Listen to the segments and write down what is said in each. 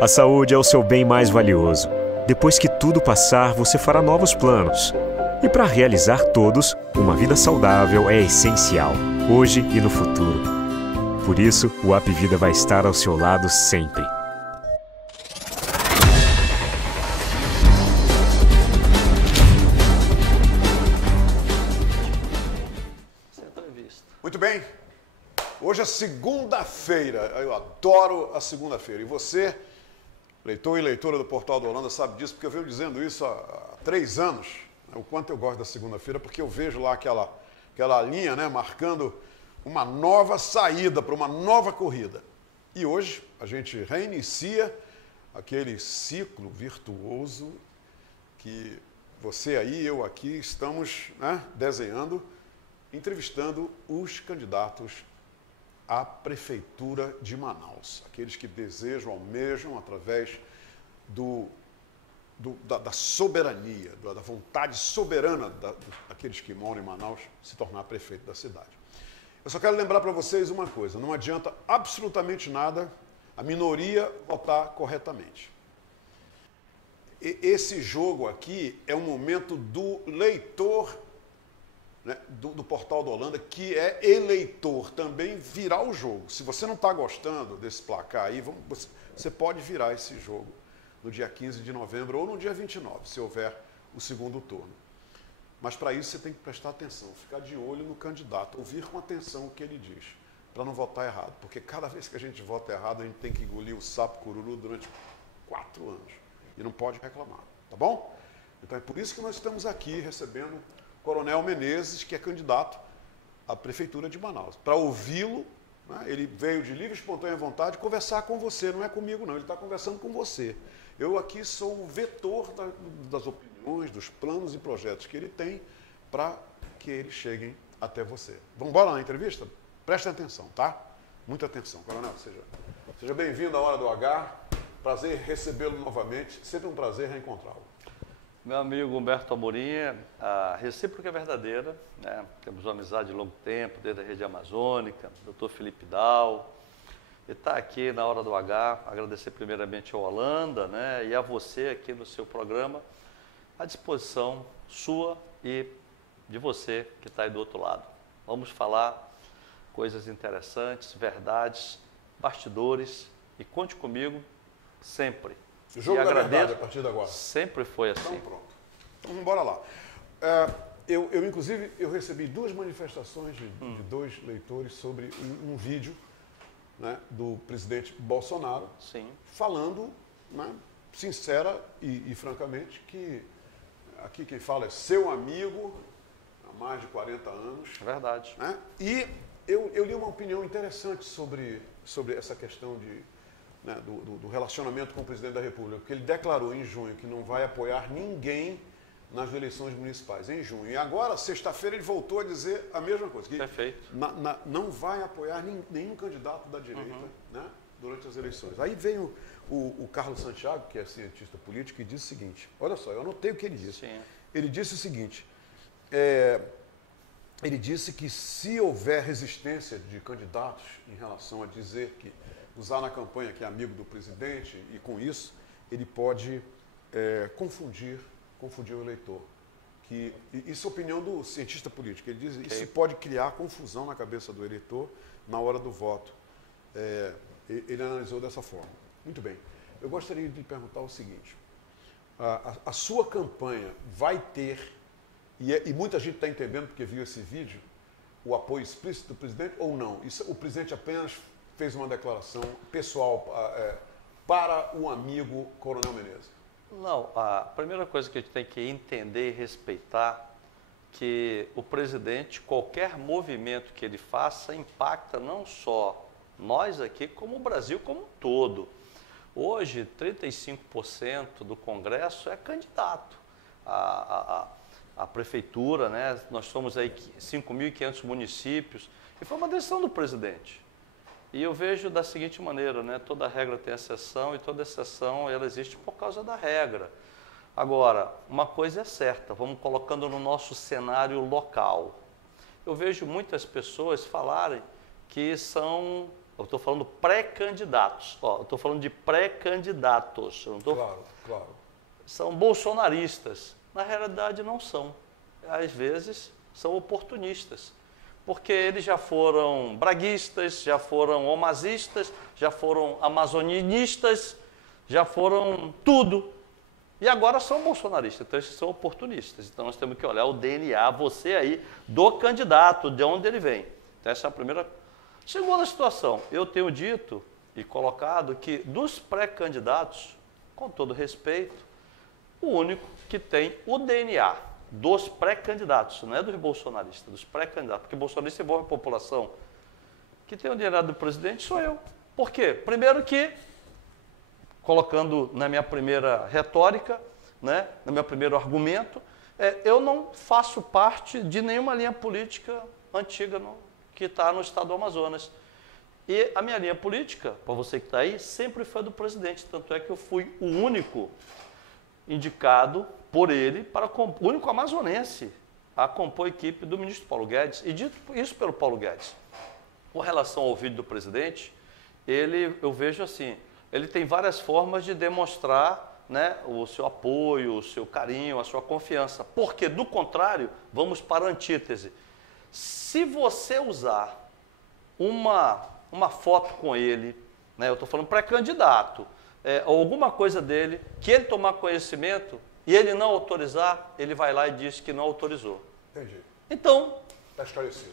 A saúde é o seu bem mais valioso. Depois que tudo passar, você fará novos planos. E para realizar todos, uma vida saudável é essencial, hoje e no futuro. Por isso, o Apvida vai estar ao seu lado sempre. Muito bem. Hoje é segunda-feira. Eu adoro a segunda-feira. E você, leitor e leitora do Portal do Holanda, sabe disso, porque eu venho dizendo isso há 3 anos, né, o quanto eu gosto da segunda-feira, porque eu vejo lá aquela linha, né, marcando uma nova saída para uma nova corrida. E hoje a gente reinicia aquele ciclo virtuoso que você aí e eu aqui estamos, né, desenhando, entrevistando os candidatos à Prefeitura de Manaus. Aqueles que desejam, almejam, através da soberania, da vontade soberana daqueles que moram em Manaus, se tornar prefeito da cidade. Eu só quero lembrar para vocês uma coisa, não adianta absolutamente nada a minoria votar corretamente. Esse jogo aqui é um momento do leitor, né, do Portal do Holanda, que é eleitor, também virar o jogo. Se você não está gostando desse placar aí, você pode virar esse jogo no dia 15 de novembro ou no dia 29, se houver o segundo turno. Mas para isso você tem que prestar atenção, ficar de olho no candidato, ouvir com atenção o que ele diz, para não votar errado. Porque cada vez que a gente vota errado, a gente tem que engolir o sapo cururu durante 4 anos. E não pode reclamar, tá bom? Então é por isso que nós estamos aqui recebendo Coronel Menezes, que é candidato à Prefeitura de Manaus. Para ouvi-lo, né, ele veio de livre e espontânea vontade conversar com você, não é comigo não, ele está conversando com você. Eu aqui sou o vetor das opiniões, dos planos e projetos que ele tem para que eles cheguem até você. Vamos embora na entrevista? Prestem atenção, tá? Muita atenção. Coronel, seja bem-vindo à Hora do H. Prazer recebê-lo novamente. Sempre um prazer reencontrá-lo. Meu amigo Humberto Amorim, a recíproca é verdadeira, né? Temos uma amizade de longo tempo, desde a Rede Amazônica, Dr. Felipe Dal, e está aqui na Hora do H, agradecer primeiramente ao Holanda, né, e a você aqui no seu programa, à disposição sua e de você que está aí do outro lado. Vamos falar coisas interessantes, verdades, bastidores, e conte comigo sempre. O jogo da verdade a partir de agora. Sempre foi assim. Então pronto. Então vamos embora lá. Inclusive, eu recebi 2 manifestações de 2 leitores sobre um vídeo, né, do presidente Bolsonaro. Sim. Falando, né, sincera e francamente, que aqui quem fala é seu amigo há mais de 40 anos. É verdade. Né? E eu li uma opinião interessante sobre essa questão né, do relacionamento com o presidente da República, porque ele declarou em junho que não vai apoiar ninguém nas eleições municipais, em junho. E agora, sexta-feira, ele voltou a dizer a mesma coisa, que perfeito. Não vai apoiar nenhum candidato da direita, né, durante as eleições. Aí veio o Carlos Santiago, que é cientista político, e disse o seguinte, olha só, eu anotei o que ele disse. Sim. Ele disse o seguinte, ele disse que se houver resistência de candidatos em relação a dizer que usar na campanha que é amigo do presidente, e com isso ele pode confundir o eleitor. Isso é a opinião do cientista político. Ele diz que isso pode criar confusão na cabeça do eleitor na hora do voto. Ele analisou dessa forma. Muito bem. Eu gostaria de lhe perguntar o seguinte. A sua campanha vai ter, e muita gente está entendendo porque viu esse vídeo, o apoio explícito do presidente ou não? O presidente apenas fez uma declaração pessoal para o amigo Coronel Menezes? Não, a primeira coisa que a gente tem que entender e respeitar que o presidente, qualquer movimento que ele faça, impacta não só nós aqui, como o Brasil como um todo. Hoje, 35% do Congresso é candidato à prefeitura, né? Nós somos aí 5.500 municípios, e foi uma decisão do presidente. E eu vejo da seguinte maneira, né? Toda regra tem exceção e toda exceção ela existe por causa da regra. Agora, uma coisa é certa, vamos colocando no nosso cenário local. Eu vejo muitas pessoas falarem que são Eu estou falando pré-candidatos. Eu estou falando de pré-candidatos. Claro. São bolsonaristas. Na realidade, não são. Às vezes, são oportunistas. Porque eles já foram braguistas, já foram omazistas, já foram amazonistas, já foram tudo. E agora são bolsonaristas, então esses são oportunistas. Então nós temos que olhar o DNA, você aí, do candidato, de onde ele vem. Então essa é a primeira. Segunda situação, eu tenho dito e colocado que dos pré-candidatos, com todo respeito, o único que tem o DNA dos pré-candidatos, não é dos bolsonaristas, dos pré-candidatos, porque bolsonarista envolve a população. Que tem o DNA do presidente sou eu. Por quê? Primeiro que, colocando na minha primeira retórica, né, no meu primeiro argumento, eu não faço parte de nenhuma linha política antiga que está no estado do Amazonas. E a minha linha política, para você que está aí, sempre foi do presidente. Tanto é que eu fui o único indicado por ele, o único amazonense a compor a equipe do ministro Paulo Guedes. E dito isso pelo Paulo Guedes. Com relação ao vídeo do presidente, eu vejo assim, ele tem várias formas de demonstrar, né, o seu apoio, o seu carinho, a sua confiança. Porque, do contrário, vamos para a antítese. Se você usar uma foto com ele, né, eu estou falando pré-candidato, alguma coisa dele, que ele tomar conhecimento e ele não autorizar, ele vai lá e diz que não autorizou. Entendi. Então... Está esclarecido.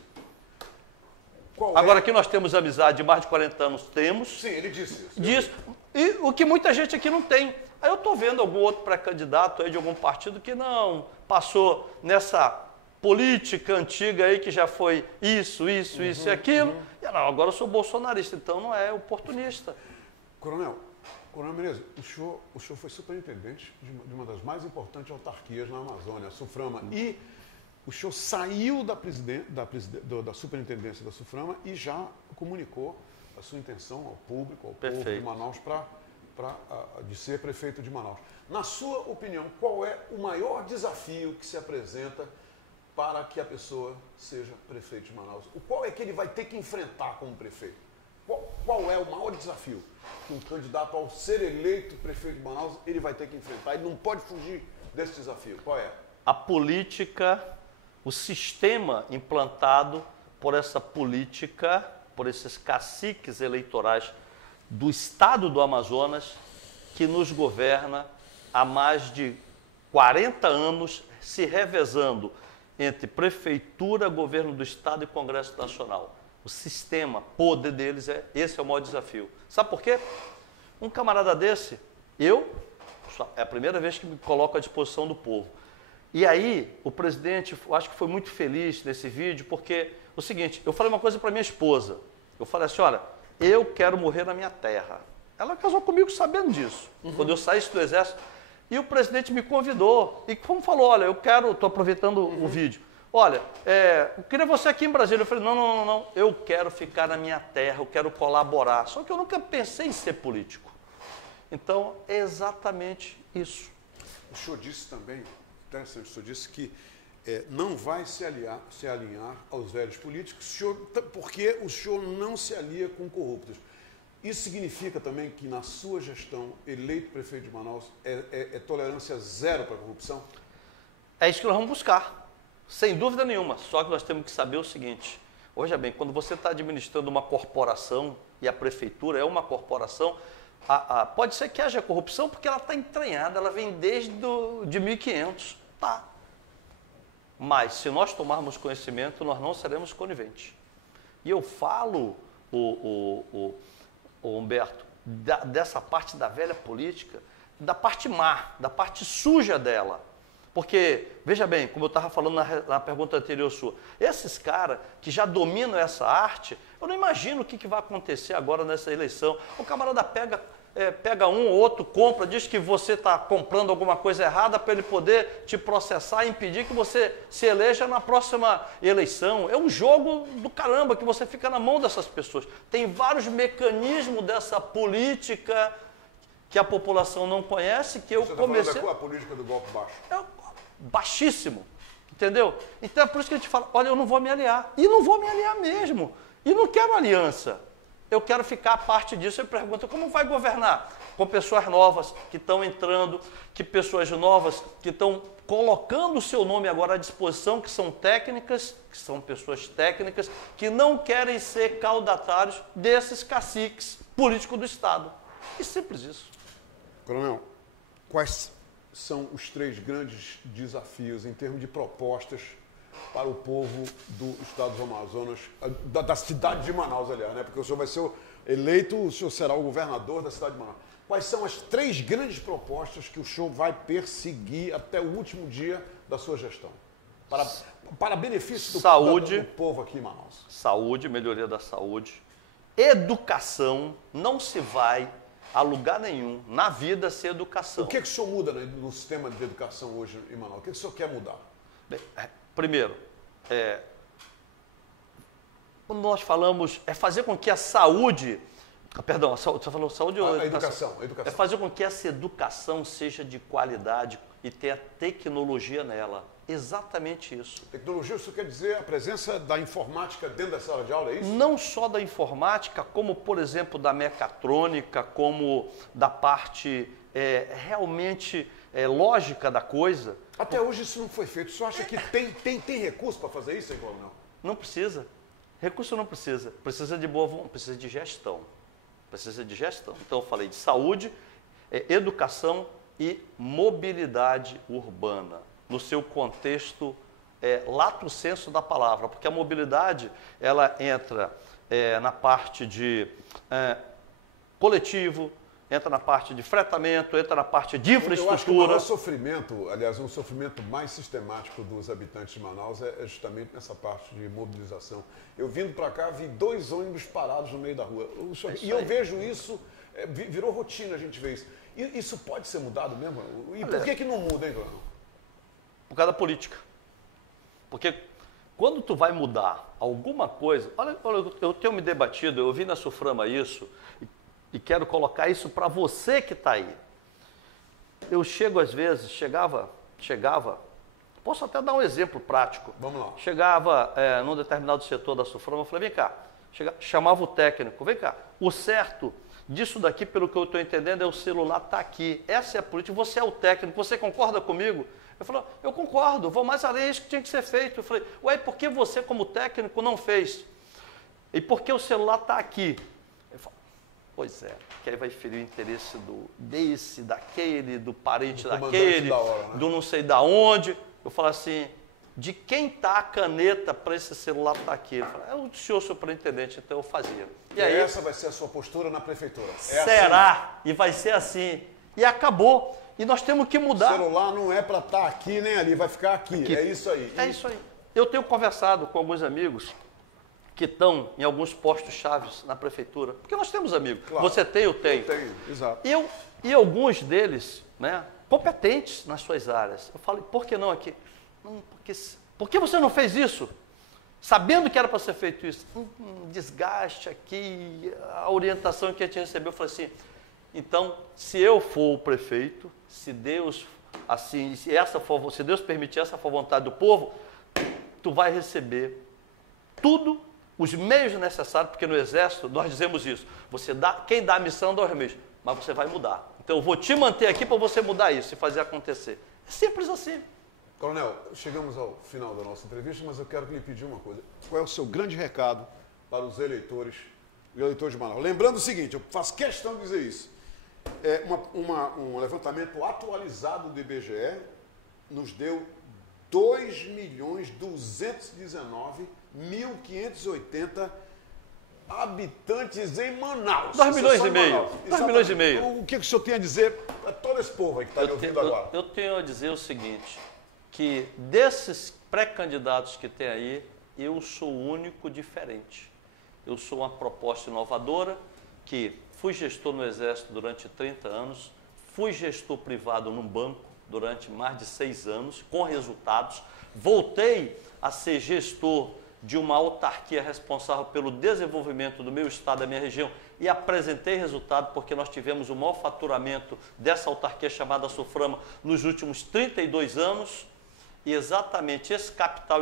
Agora aqui nós temos amizade de mais de 40 anos, temos. Sim, ele disse isso. Disso. E o que muita gente aqui não tem. Aí eu estou vendo algum outro pré-candidato aí de algum partido que não passou nessa política antiga aí que já foi isso e aquilo. E não, agora eu sou bolsonarista, então não é oportunista. Coronel Menezes, o senhor foi superintendente de uma das mais importantes autarquias na Amazônia, a SUFRAMA, e o senhor saiu da superintendência da SUFRAMA e já comunicou a sua intenção ao público, ao povo de Manaus, de ser prefeito de Manaus. Na sua opinião, qual é o maior desafio que se apresenta para que a pessoa seja prefeito de Manaus? Qual é que ele vai ter que enfrentar como prefeito? Qual é o maior desafio que um candidato ao ser eleito prefeito de Manaus ele vai ter que enfrentar? Ele não pode fugir desse desafio. Qual é? A política, o sistema implantado por essa política, por esses caciques eleitorais do estado do Amazonas, que nos governa há mais de 40 anos, se revezando entre prefeitura, governo do estado e Congresso Nacional. O sistema, poder deles, esse é o maior desafio. Sabe por quê? Um camarada desse, é a primeira vez que me coloco à disposição do povo. E aí, o presidente, eu acho que foi muito feliz nesse vídeo, porque, o seguinte, eu falei uma coisa para minha esposa. Eu falei assim, olha, eu quero morrer na minha terra. Ela casou comigo sabendo disso. Quando eu saísse do exército, e o presidente me convidou. E como falou, olha, estou aproveitando o vídeo. Olha, eu queria você aqui em Brasília. Eu falei, não, eu quero ficar na minha terra, eu quero colaborar. Só que eu nunca pensei em ser político. Então, é exatamente isso. O senhor disse também, interessante, o senhor disse que não vai se alinhar aos velhos políticos, porque o senhor não se alia com corruptos. Isso significa também que na sua gestão, eleito prefeito de Manaus, é tolerância zero para a corrupção? É isso que nós vamos buscar, sem dúvida nenhuma. Só que nós temos que saber o seguinte, veja bem, quando você está administrando uma corporação, e a prefeitura é uma corporação, pode ser que haja corrupção porque ela está entranhada, ela vem desde de 1500, tá. Mas se nós tomarmos conhecimento, nós não seremos coniventes. E eu falo, Humberto, dessa parte da velha política, da parte má, da parte suja dela. Porque, veja bem, como eu estava falando na pergunta anterior sua, esses caras que já dominam essa arte, eu não imagino o que vai acontecer agora nessa eleição. O camarada pega um ou outro, compra, diz que você está comprando alguma coisa errada para ele poder te processar e impedir que você se eleja na próxima eleição. É um jogo do caramba que você fica na mão dessas pessoas. Tem vários mecanismos dessa política que a população não conhece, que eu comecei... Você está falando da política do golpe baixo? Baixíssimo, entendeu? Então é por isso que a gente fala, olha, eu não vou me aliar. E não vou me aliar mesmo. E não quero aliança. eu quero ficar parte disso. Eu pergunto, como vai governar? Com pessoas novas que estão entrando, que pessoas novas que estão colocando o seu nome agora à disposição, que são técnicas, que são pessoas técnicas, que não querem ser caudatários desses caciques políticos do Estado. E simples isso. Coronel, quais são os 3 grandes desafios em termos de propostas para o povo do Estado do Amazonas, da cidade de Manaus, aliás, né? Porque o senhor vai ser eleito, o senhor será o governador da cidade de Manaus. Quais são as 3 grandes propostas que o senhor vai perseguir até o último dia da sua gestão? Para benefício do povo aqui em Manaus. Saúde, melhoria da saúde. Educação, não se vai a lugar nenhum na vida sem educação. O que o senhor muda no sistema de educação hoje em Manaus? O que o senhor quer mudar? Bem, primeiro, quando nós falamos, é fazer com que a saúde, perdão, você falou saúde ou educação? É fazer com que essa educação seja de qualidade e tenha tecnologia nela. Exatamente isso. Tecnologia, isso quer dizer a presença da informática dentro da sala de aula, é isso? Não só da informática, como, por exemplo, da mecatrônica, como da parte realmente lógica da coisa. Até hoje isso não foi feito. O senhor acha que tem recurso para fazer isso, Coronel? Não precisa. Recurso não precisa. Precisa de gestão. Precisa de gestão. Então, eu falei de saúde, educação e mobilidade urbana, no seu contexto lato sensu da palavra, porque a mobilidade ela entra na parte de coletivo, entra na parte de fretamento, entra na parte de infraestrutura. Eu acho que o maior sofrimento, aliás, um sofrimento mais sistemático dos habitantes de Manaus é justamente nessa parte de mobilização. Eu vindo para cá, vi 2 ônibus parados no meio da rua. Eu vejo isso, virou rotina a gente ver isso. E isso pode ser mudado mesmo? E por que não muda, hein, Coronel? Por causa da política. Porque quando tu vai mudar alguma coisa... Olha, eu tenho me debatido, eu vi na Suframa isso, e quero colocar isso para você que está aí. Eu chego às vezes, chegava, posso até dar um exemplo prático. Vamos lá. Chegava num determinado setor da Suframa, eu falei, vem cá, chamava o técnico, vem cá, o certo disso daqui, pelo que eu estou entendendo, é o celular tá aqui. Essa é a política, você é o técnico, você concorda comigo? Eu falei, eu concordo, vou mais além, é isso que tinha que ser feito. Eu falei, ué, por que você como técnico não fez? E por que o celular está aqui? Eu falei, pois é, que aí vai ferir o interesse desse, daquele, do parente daquele, do não sei da onde. Eu falo assim, de quem está a caneta para esse celular estar aqui? Ele fala, é o senhor superintendente, então eu fazia. E aí, essa vai ser a sua postura na prefeitura? Será, assim? E vai ser assim. E acabou. E nós temos que mudar. O celular não é para estar aqui nem ali, vai ficar aqui. É isso aí. É isso aí. Eu tenho conversado com alguns amigos que estão em alguns postos chaves na prefeitura, porque nós temos amigos. Claro. Você tem, eu tenho. Eu tenho, exato. E alguns deles, né, competentes nas suas áreas. Eu falei, por que não aqui? Não, por que você não fez isso? Sabendo que era para ser feito isso. Desgaste aqui, a orientação que a gente recebeu, eu falei assim, então, se eu for o prefeito, se Deus assim, se Deus permitir, essa for a vontade do povo, tu vai receber tudo, os meios necessários, porque no Exército nós dizemos isso, quem dá a missão dá os meios, mas você vai mudar. Então eu vou te manter aqui para você mudar isso e fazer acontecer. É simples assim. Coronel, chegamos ao final da nossa entrevista, mas eu quero lhe pedir uma coisa. Qual é o seu grande recado para os eleitores de Manaus? Lembrando o seguinte, eu faço questão de dizer isso. Um levantamento atualizado do IBGE nos deu 2.219.580 habitantes em Manaus. 2 milhões e meio. 2 milhões e meio. O que o senhor tem a dizer para todo esse povo aí que está me ouvindo agora? Eu tenho a dizer o seguinte, que desses pré-candidatos que tem aí, eu sou o único diferente. Eu sou uma proposta inovadora que fui gestor no Exército durante 30 anos, fui gestor privado num banco durante mais de 6 anos, com resultados. Voltei a ser gestor de uma autarquia responsável pelo desenvolvimento do meu estado, da minha região, e apresentei resultado porque nós tivemos o maior faturamento dessa autarquia chamada Suframa nos últimos 32 anos. E exatamente esse capital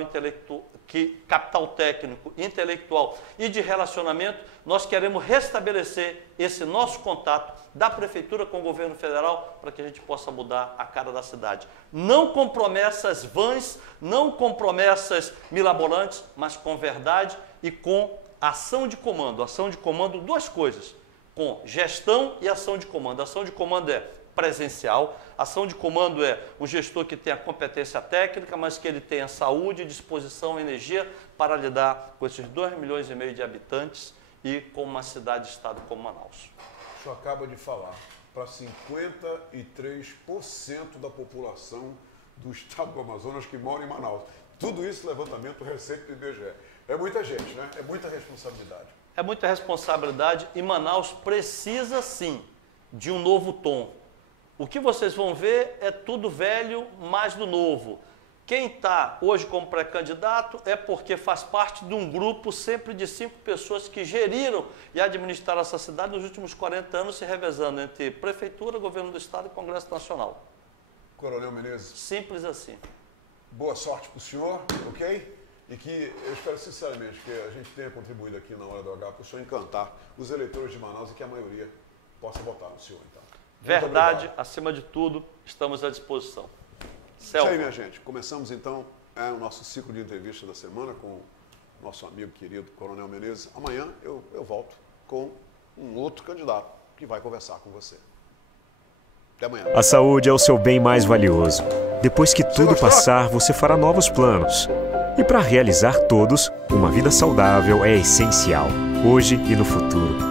capital técnico, intelectual e de relacionamento, nós queremos restabelecer esse nosso contato da Prefeitura com o governo federal para que a gente possa mudar a cara da cidade. Não com promessas vãs, não com promessas milabolantes, mas com verdade e com ação de comando. Ação de comando, duas coisas, com gestão e ação de comando. Ação de comando é presencial, ação de comando é um gestor que tem a competência técnica, mas que ele tenha saúde, disposição, energia para lidar com esses 2,5 milhões de habitantes e com uma cidade-estado como Manaus. O senhor acaba de falar para 53% da população do estado do Amazonas que mora em Manaus. Tudo isso levantamento recente do IBGE. É muita gente, né? É muita responsabilidade. É muita responsabilidade e Manaus precisa, sim, de um novo tom. O que vocês vão ver é tudo velho, mais do novo. Quem está hoje como pré-candidato é porque faz parte de um grupo sempre de 5 pessoas que geriram e administraram essa cidade nos últimos 40 anos, se revezando entre Prefeitura, Governo do Estado e Congresso Nacional. Coronel Menezes. Simples assim. Boa sorte para o senhor, ok? E que eu espero sinceramente que a gente tenha contribuído aqui na Hora do H para o senhor encantar os eleitores de Manaus e que a maioria possa votar no senhor, então. Verdade, acima de tudo, estamos à disposição. Isso aí, minha gente. Começamos, então, o nosso ciclo de entrevista da semana com o nosso amigo querido Coronel Menezes. Amanhã eu volto com um outro candidato que vai conversar com você. Até amanhã. A saúde é o seu bem mais valioso. Depois que tudo passar, você fará novos planos. E para realizar todos, uma vida saudável é essencial, hoje e no futuro.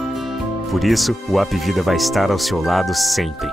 Por isso, o Apvida vai estar ao seu lado sempre.